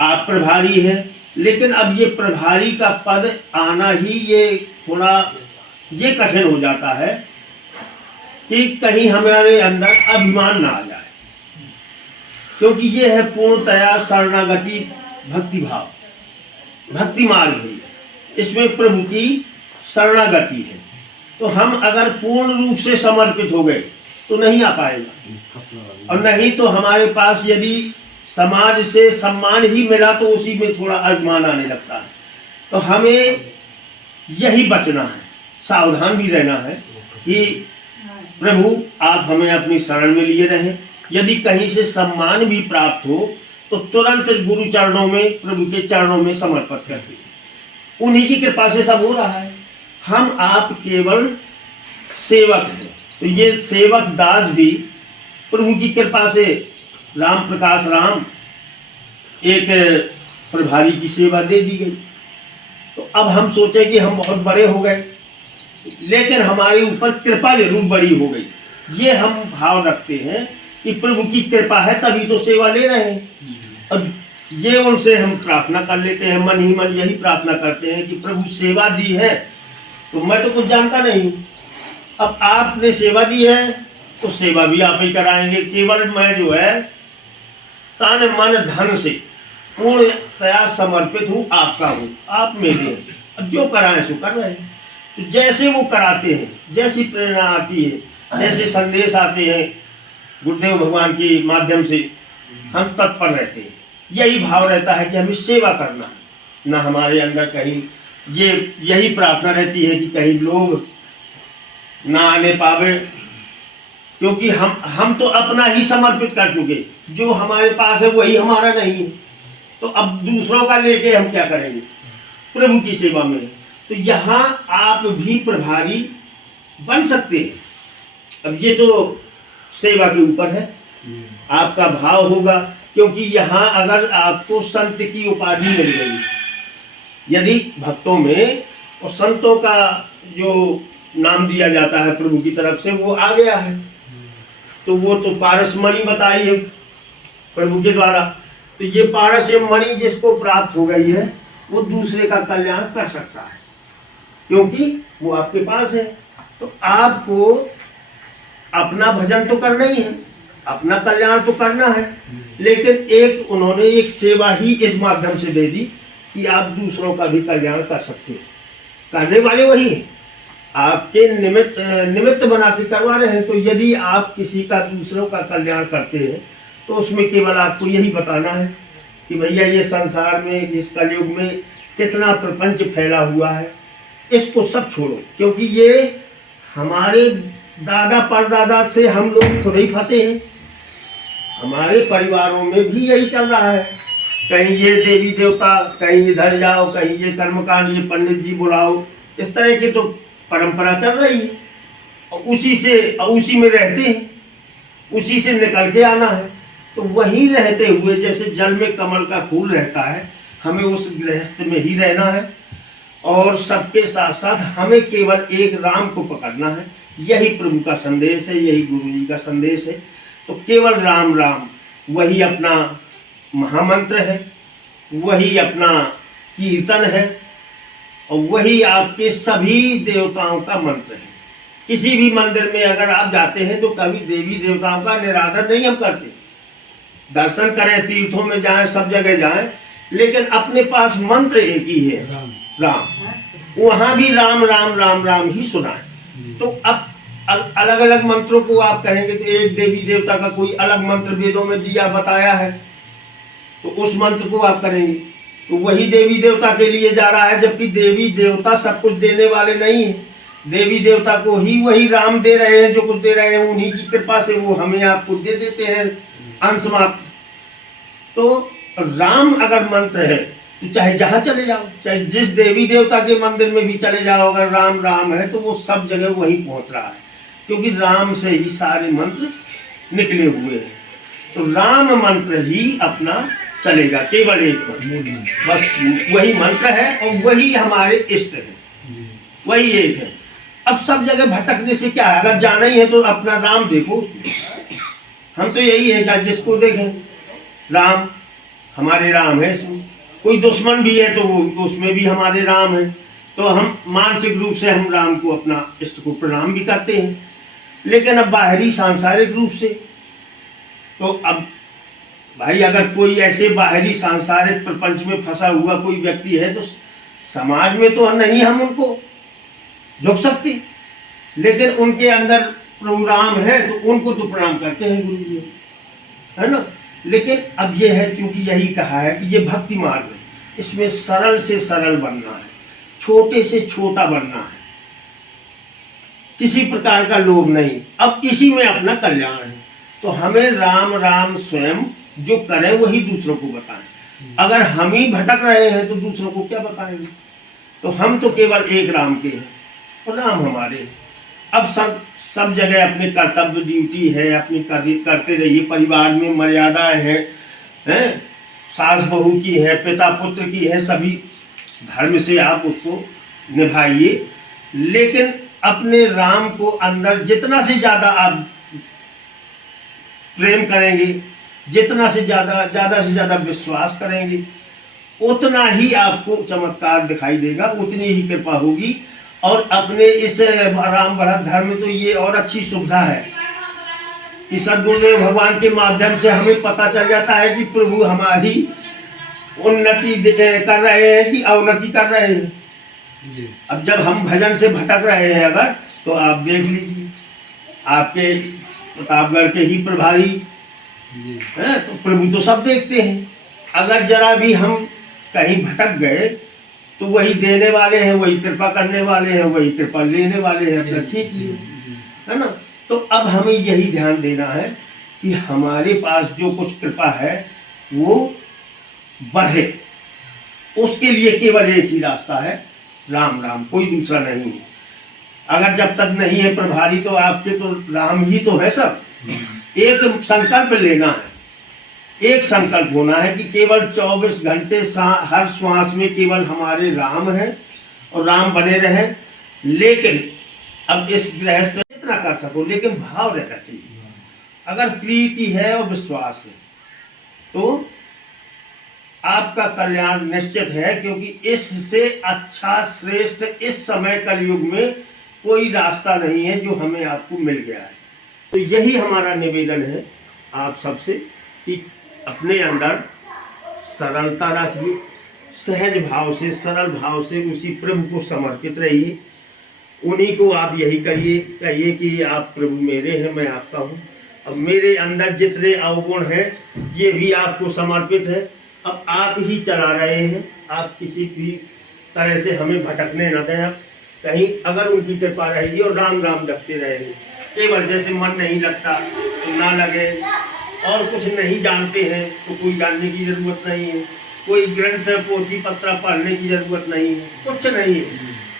आप प्रभारी हैं, लेकिन अब ये प्रभारी का पद आना ही ये थोड़ा ये कठिन हो जाता है कि कहीं हमारे अंदर अभिमान ना आ जाए, क्योंकि ये है पूर्णतया शरणागति भक्ति भाव, भक्ति मार्ग है, इसमें प्रभु की शरणागति है। तो हम अगर पूर्ण रूप से समर्पित हो गए तो नहीं आ पाएगा, और नहीं तो हमारे पास यदि समाज से सम्मान ही मिला तो उसी में थोड़ा अभिमान आने लगता है। तो हमें यही बचना है, सावधान भी रहना है कि प्रभु आप हमें अपनी शरण में लिए रहें। यदि कहीं से सम्मान भी प्राप्त हो तो तुरंत गुरु चरणों में, प्रभु के चरणों में समर्पित करते हैं। उन्हीं की कृपा से सब हो रहा है, हम आप केवल सेवक हैं। तो ये सेवक दास भी प्रभु की कृपा से राम प्रकाश राम एक प्रभारी की सेवा दे दी गई। तो अब हम सोचे कि हम बहुत बड़े हो गए, लेकिन हमारे ऊपर कृपा जरूर बड़ी हो गई। ये हम भाव रखते हैं कि प्रभु की कृपा है तभी तो सेवा ले रहे हैं। अब ये उनसे हम प्रार्थना कर लेते हैं, मन ही मन यही प्रार्थना करते हैं कि प्रभु सेवा दी है तो मैं तो कुछ जानता नहीं, अब आपने सेवा दी है तो सेवा भी आप ही कराएंगे। केवल मैं जो है तन मन धन से पूर्णतया समर्पित हूँ, आपका हूँ, आप मेरे हैं। अब जो कराएं सो कर रहे हैं। तो जैसे वो कराते हैं, जैसी प्रेरणा आती है, जैसे संदेश आते हैं गुरुदेव भगवान के माध्यम से, हम तत्पर रहते हैं। यही भाव रहता है कि हमें सेवा करना, ना हमारे अंदर कहीं यही प्रार्थना रहती है कि कहीं लोग ना आने पावे, क्योंकि हम तो अपना ही समर्पित कर चुके, जो हमारे पास है वही हमारा नहीं है। तो अब दूसरों का लेके हम क्या करेंगे प्रभु की सेवा में। तो यहाँ आप भी प्रभारी बन सकते हैं। अब ये तो सेवा के ऊपर है, आपका भाव होगा, क्योंकि यहाँ अगर आपको संत की उपाधि मिल गई, यदि भक्तों में और संतों का जो नाम दिया जाता है प्रभु की तरफ से वो आ गया है, तो वो तो पारसमणि बताई है प्रभु के द्वारा। तो ये पारसमणि जिसको प्राप्त हो गई है वो दूसरे का कल्याण कर सकता है, क्योंकि वो आपके पास है। तो आपको अपना भजन तो करना ही है, अपना कल्याण तो करना है, लेकिन एक उन्होंने एक सेवा ही इस माध्यम से दे दी कि आप दूसरों का भी कल्याण कर सकते हैं। करने वाले वही हैं, आपके निमित्त बना के करवा रहे हैं। तो यदि आप किसी का दूसरों का कल्याण करते हैं तो उसमें केवल आपको यही बताना है कि भैया ये संसार में, इस कलयुग में कितना प्रपंच फैला हुआ है, इसको सब छोड़ो, क्योंकि ये हमारे दादा परदादा से हम लोग खुद ही फंसे हैं। हमारे परिवारों में भी यही चल रहा है, कहीं ये देवी देवता, कहीं इधर जाओ, कहीं ये कर्मकांड, ये पंडित जी बुलाओ, इस तरह की तो परंपरा चल रही है। और उसी में रहते हैं, उसी से निकल के आना है। तो वहीं रहते हुए जैसे जल में कमल का फूल रहता है, हमें उस गृहस्थ में ही रहना है, और सबके साथ साथ हमें केवल एक राम को पकड़ना है। यही प्रभु का संदेश है, यही गुरु जी का संदेश है। तो केवल राम राम वही अपना महामंत्र है, वही अपना कीर्तन है, और वही आपके सभी देवताओं का मंत्र है। किसी भी मंदिर में अगर आप जाते हैं तो कभी देवी देवताओं का निरादर नहीं हम करते। दर्शन करें, तीर्थों में जाएं, सब जगह जाएं, लेकिन अपने पास मंत्र एक ही है, राम। वहां भी राम राम राम राम ही सुनाएं। तो अब अलग अलग मंत्रों को आप कहेंगे तो एक देवी देवता का कोई अलग मंत्र वेदों में दिया बताया है, तो उस मंत्र को आप करेंगे तो वही देवी देवता के लिए जा रहा है, जबकि देवी देवता सब कुछ देने वाले नहीं है। देवी देवता को ही वही राम दे रहे हैं, जो कुछ दे रहे हैं उन्हीं की कृपा से वो हमें आपको दे देते हैं अंश मात्र। तो राम अगर मंत्र है तो चाहे जहाँ चले जाओ, चाहे जिस देवी देवता के मंदिर में भी चले जाओ, अगर राम राम है तो वो सब जगह वहीं पहुँच रहा है, क्योंकि राम से ही सारे मंत्र निकले हुए हैं। तो राम मंत्र ही अपना चलेगा, केवल एक बस वही मंत्र है, और वही हमारे इष्ट है, वही एक है। अब सब जगह भटकने से क्या है, अगर जाना ही है तो अपना राम देखो उसमें। हम तो यही है, चाहे जिसको देखें राम, हमारे राम है इसमें। कोई दुश्मन भी है तो वो उसमें भी हमारे राम है। तो हम मानसिक रूप से हम राम को अपना इष्ट को प्रणाम भी करते हैं। लेकिन अब बाहरी सांसारिक रूप से तो अब भाई अगर कोई ऐसे बाहरी सांसारिक प्रपंच में फंसा हुआ कोई व्यक्ति है तो समाज में तो नहीं हम उनको झुक सकते, लेकिन उनके अंदर प्रभु राम है तो उनको तो प्रणाम करते हैं गुरु जी, है ना। लेकिन अब ये है, चूंकि यही कहा है कि ये भक्ति मार्ग है, इसमें सरल से सरल बनना है, छोटे से छोटा बनना है, किसी प्रकार का लोभ नहीं, अब इसी में अपना कल्याण है। तो हमें राम राम स्वयं जो करें वही दूसरों को बताएं। अगर हम ही भटक रहे हैं तो दूसरों को क्या बताएंगे। तो हम तो केवल एक राम के हैं और राम हमारे हैं। अब सब जगह अपने कर्तव्य ड्यूटी है, अपनी करते रहिए। परिवार में मर्यादाएं हैं, सास बहू की है, पिता पुत्र की है, सभी धर्म से आप उसको निभाइए। लेकिन अपने राम को अंदर जितना से ज़्यादा आप प्रेम करेंगे, जितना से ज़्यादा से ज़्यादा विश्वास करेंगे, उतना ही आपको चमत्कार दिखाई देगा, उतनी ही कृपा होगी। और अपने इस राम भरत धर्म में तो ये और अच्छी सुविधा है कि सद्गुरुदेव भगवान के माध्यम से हमें पता चल जाता है कि प्रभु हमारी उन्नति कर रहे हैं कि अवनति कर रहे हैं। अब जब हम भजन से भटक रहे हैं अगर, तो आप देख लीजिए, आपके प्रतापगढ़ के ही प्रभारी हैं, तो प्रभु तो सब देखते हैं। अगर जरा भी हम कहीं भटक गए तो वही देने वाले हैं, वही कृपा करने वाले हैं, वही कृपा लेने वाले हैं, अपना खींच लिए, है ना। तो अब हमें यही ध्यान देना है कि हमारे पास जो कुछ कृपा है वो बढ़े। उसके लिए केवल एक ही रास्ता है, राम राम, कोई दूसरा नहीं है। अगर जब तक नहीं है प्रभारी तो आपके तो राम ही तो है सब। एक संकल्प लेना है, एक संकल्प होना है कि केवल 24 घंटे हर श्वास में केवल हमारे राम है और राम बने रहें। लेकिन अब इस गृहस्थ इतना कर सको, लेकिन भाव रहना चाहिए। अगर प्रीति है और विश्वास है तो आपका कल्याण निश्चित है, क्योंकि इससे अच्छा श्रेष्ठ इस समय कलयुग में कोई रास्ता नहीं है जो हमें आपको मिल गया है। तो यही हमारा निवेदन है आप सबसे कि अपने अंदर सरलता रखिए, सहज भाव से, सरल भाव से उसी प्रभु को समर्पित रहिए। उन्हीं को आप यही कहिए कि आप प्रभु मेरे हैं, मैं आपका हूँ। अब मेरे अंदर जितने अवगुण हैं ये भी आपको समर्पित है। अब आप ही चला रहे हैं, आप किसी भी तरह से हमें भटकने न दें। आप कहीं अगर उनकी कृपा रहेगी और राम राम जपते रहेंगे, केवल जैसे मन नहीं लगता तो ना लगे, और कुछ नहीं जानते हैं तो कोई जानने की जरूरत नहीं है, कोई ग्रंथ पोथी पत्रा पढ़ने की जरूरत नहीं है, कुछ नहीं है।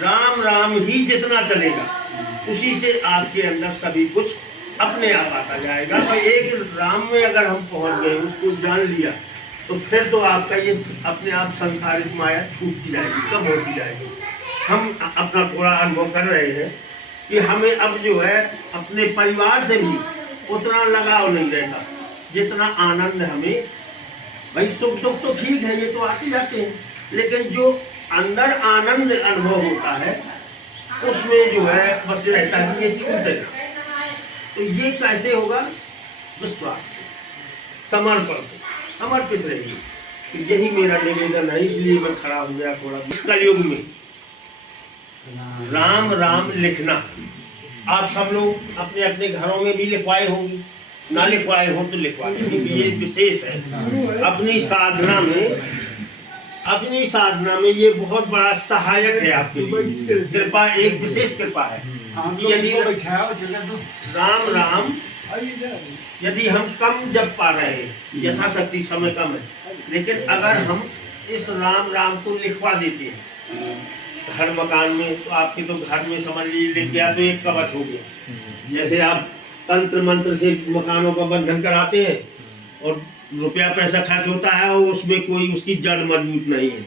राम राम ही जितना चलेगा उसी से आपके अंदर सभी कुछ अपने आप आता जाएगा। और एक राम में अगर हम पहुंच गए, उसको जान लिया, तो फिर तो आपका ये अपने आप संसारिक माया छूटती जाएगी, कम होती जाएगी। हम अपना थोड़ा अनुभव कर रहे हैं कि हमें अब जो है अपने परिवार से भी उतना लगाव नहीं रहेगा जितना आनंद हमें, भाई सुख दुख तो ठीक है, ये तो आते जाते हैं, लेकिन जो अंदर आनंद अनुभव होता है उसमें जो है बस रहता है कि ये छूटेगा। तो ये कैसे होगा? विश्वास से, समर्पण से, समर्पित रहिए। तो यही मेरा निवेदन है, इसलिए मैं खड़ा हो गया थोड़ा। कलयुग में राम राम लिखना आप सब लोग अपने अपने घरों में भी लिखवाए होंगे, ना लिखवाए हो तो लिखवाए, क्योंकि ये विशेष है अपनी साधना में ये बहुत बड़ा सहायक है आपके लिए। कृपा एक विशेष कृपा है कि यदि राम राम यदि हम कम जप पा रहे हैं, यथाशक्ति समय कम है, लेकिन अगर हम इस राम राम को लिखवा देते हैं हर मकान में, तो आपके तो घर में समझ लीजिए लिख गया तो एक कवच हो गया। जैसे आप तंत्र मंत्र से मकानों का बंधन कराते हैं और रुपया पैसा खर्च होता है और उसमें कोई उसकी जड़ मजबूत नहीं है।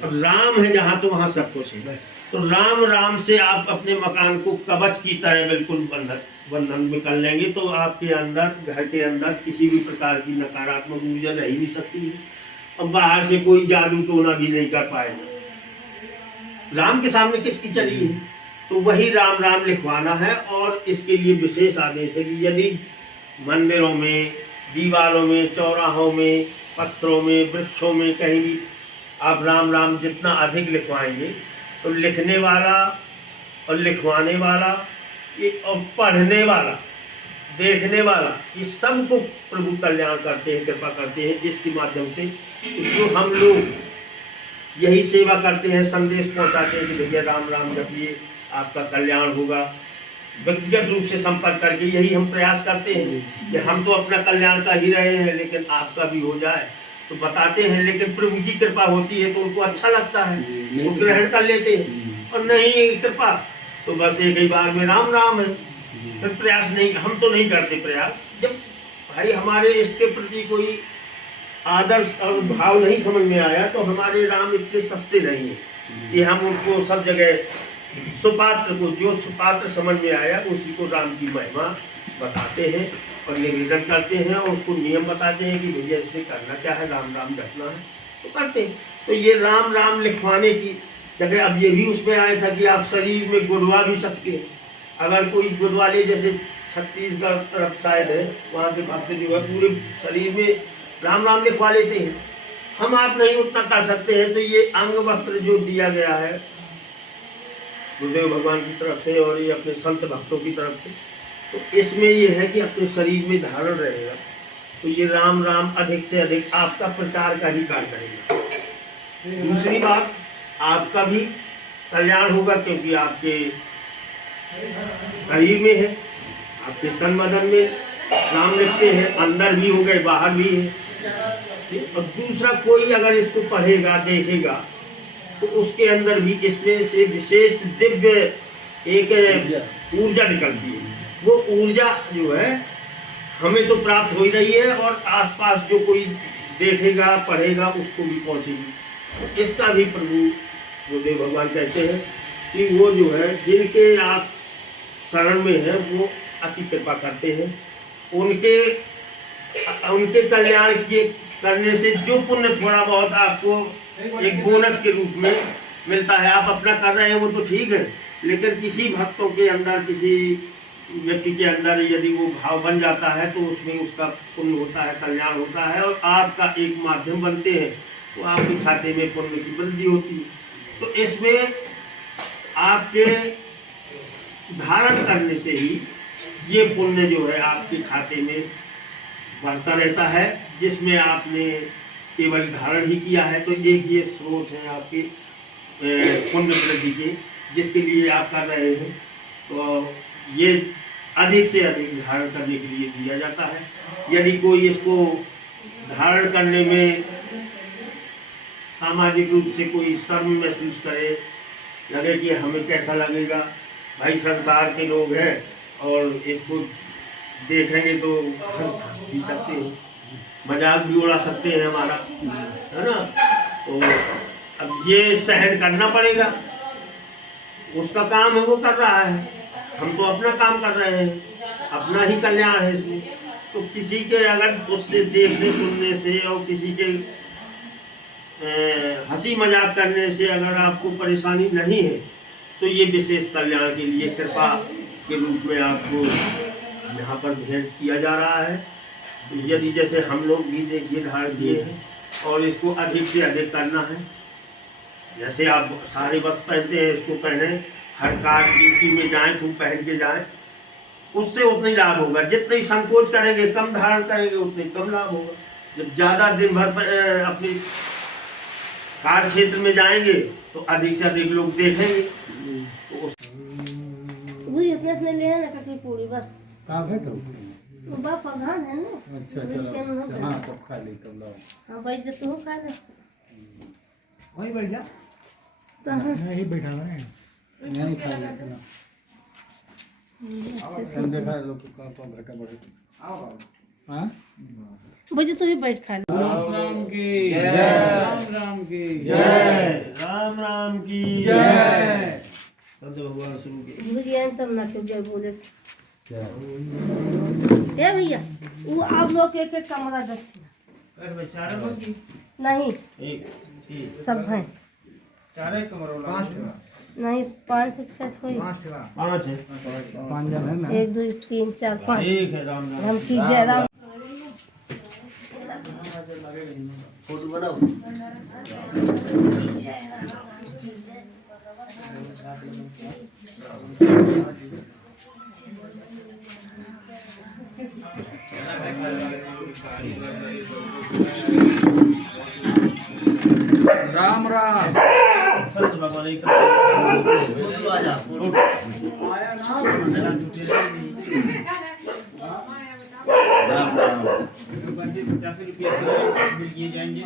और राम है जहाँ तो वहाँ सब कुछ है। तो राम राम से आप अपने मकान को कवच की तरह बिल्कुल बंधन में कर लेंगे, तो आपके अंदर, घर के अंदर किसी भी प्रकार की नकारात्मक ऊर्जा रह ही नहीं सकती है। और बाहर से कोई जादू टोना भी नहीं कर पाएगा। राम के सामने किसकी चली है? तो वही राम राम लिखवाना है। और इसके लिए विशेष आदेश है कि यदि मंदिरों में, दीवारों में, चौराहों में, पत्थरों में, वृक्षों में कहीं भी आप राम राम जितना अधिक लिखवाएंगे तो लिखने वाला और लिखवाने वाला ये और पढ़ने वाला, देखने वाला, ये सबको प्रभु कल्याण करते हैं, कृपा करते हैं, जिसके माध्यम से जो हम लोग यही सेवा करते हैं, संदेश पहुंचाते हैं कि भैया राम राम जपिए, आपका कल्याण होगा। व्यक्तिगत रूप से संपर्क करके यही हम प्रयास करते हैं कि हम तो अपना कल्याण कर ही रहे हैं, लेकिन आपका भी हो जाए तो बताते हैं। लेकिन प्रभु की कृपा होती है तो उनको अच्छा लगता है, वो ग्रहण कर लेते हैं। और नहीं कृपा तो बस एक ही बार में राम राम है, फिर प्रयास नहीं, हम तो नहीं करते प्रयास। जब भाई हमारे इसके प्रति कोई आदर्श और भाव नहीं समझ में आया तो हमारे राम इतने सस्ते नहीं है कि हम उनको सब जगह सुपात्र को, जो सुपात्र समझ में आया उसी को राम की महिमा बताते हैं और निवेदन करते हैं और उसको नियम बताते हैं कि भैया इसमें करना क्या है, राम राम रखना है तो करते हैं। तो ये राम राम लिखवाने की जगह अब ये भी उसमें आया था कि आप शरीर में गुदवा भी सकते हैं। अगर कोई गुदवाले, जैसे छत्तीसगढ़ तरफ शायद है, वहाँ के भक्त जो है पूरे शरीर में राम राम लिखवा लेते हैं। हम आप नहीं उतना कर सकते हैं तो ये अंग वस्त्र जो दिया गया है गुरुदेव भगवान की तरफ से और ये अपने संत भक्तों की तरफ से, तो इसमें ये है कि अपने शरीर में धारण रहेगा तो ये राम राम अधिक से अधिक आपका प्रचार का ही कार्य करेगा। दूसरी बात, आपका भी कल्याण होगा क्योंकि आपके शरीर में है, आपके तन बदन में राम लिखते हैं, अंदर भी हो गए, बाहर भी है। और दूसरा, कोई अगर इसको पढ़ेगा, देखेगा तो उसके अंदर भी इसमें से विशेष दिव्य एक ऊर्जा निकलती है। वो ऊर्जा जो है हमें तो प्राप्त हो ही रही है और आसपास जो कोई देखेगा, पढ़ेगा उसको भी पहुंचेगी। तो इसका भी प्रभु गुरुदेव भगवान कहते हैं कि वो जो है जिनके आप शरण में हैं वो अति कृपा करते हैं। उनके कल्याण के करने से जो पुण्य थोड़ा बहुत आपको एक बोनस के रूप में मिलता है, आप अपना कर रहे हैं वो तो ठीक है, लेकिन किसी भक्तों के अंदर, किसी व्यक्ति के अंदर यदि वो भाव बन जाता है तो उसमें उसका पुण्य होता है, कल्याण होता है और आपका एक माध्यम बनते हैं तो आपके खाते में पुण्य की वृद्धि होती है। तो इसमें आपके धारण करने से ही ये पुण्य जो है आपके खाते में बढ़ता रहता है, जिसमें आपने केवल धारण ही किया है। तो एक ये स्रोत है आपके पुण्य वृद्धि के, जिसके लिए आप कर रहे हैं। तो ये अधिक से अधिक धारण करने के लिए दिया जाता है। यदि कोई इसको धारण करने में सामाजिक रूप से कोई शर्म महसूस करे, लगे कि हमें कैसा लगेगा, भाई संसार के लोग हैं और इसको देखेंगे तो हंस भी सकते हैं, मजाक भी उड़ा सकते हैं हमारा, है ना। तो अब ये सहन करना पड़ेगा, उसका काम है वो कर रहा है, हम तो अपना काम कर रहे हैं, अपना ही कल्याण है इसमें। तो किसी के अगर उससे देखने सुनने से और किसी के हंसी मजाक करने से अगर आपको परेशानी नहीं है तो ये विशेष कल्याण के लिए कृपा के रूप में आपको यहाँ पर भेंट किया जा रहा है। तो यदि जैसे हम लोग भी देखिए धारण किए हैं और इसको अधिक से अधिक करना है, जैसे आप सारे वक्त पहनते हैं इसको पहने, हर कार्य ड्यूटी में जाएं खूब पहन के जाएं, उससे उतना ही लाभ होगा। जितने ही संकोच करेंगे, कम धारण करेंगे, उतने कम लाभ होगा। जब ज़्यादा दिन भर अपने कार्य क्षेत्र में जाएंगे तो अधिक से अधिक लोग देखेंगे। तो इतने ले है ना कचरी पूरी बस कहाँ है तो बा पघान है ना। अच्छा चलो, हाँ तब खा ली, तब लाओ। हाँ बैठ जा, तू खा ले, वहीं बैठ जा, यहीं बैठा है, यहीं खा लेते ना। सब देखा लोग का घटा बढ़े। हाँ भाई तू ही बैठ खा ले। राम की जय, राम की जय, राम राम की जय। संत भगवान शुरू के बुझिए तब ना क्यों जय बोले ए भैया वो आप लोग एक एक कमरा दक्षिणा बेचारा नहीं ठीक सब हैं पाँच नहीं 5 6 हुई 5 है 5 जन है ना 1 2 3 4 5 ठीक है राम राम हम की जय राम फोटो बनाओ राम राम संत भगवान एक राम राम ₹50 जाएंगे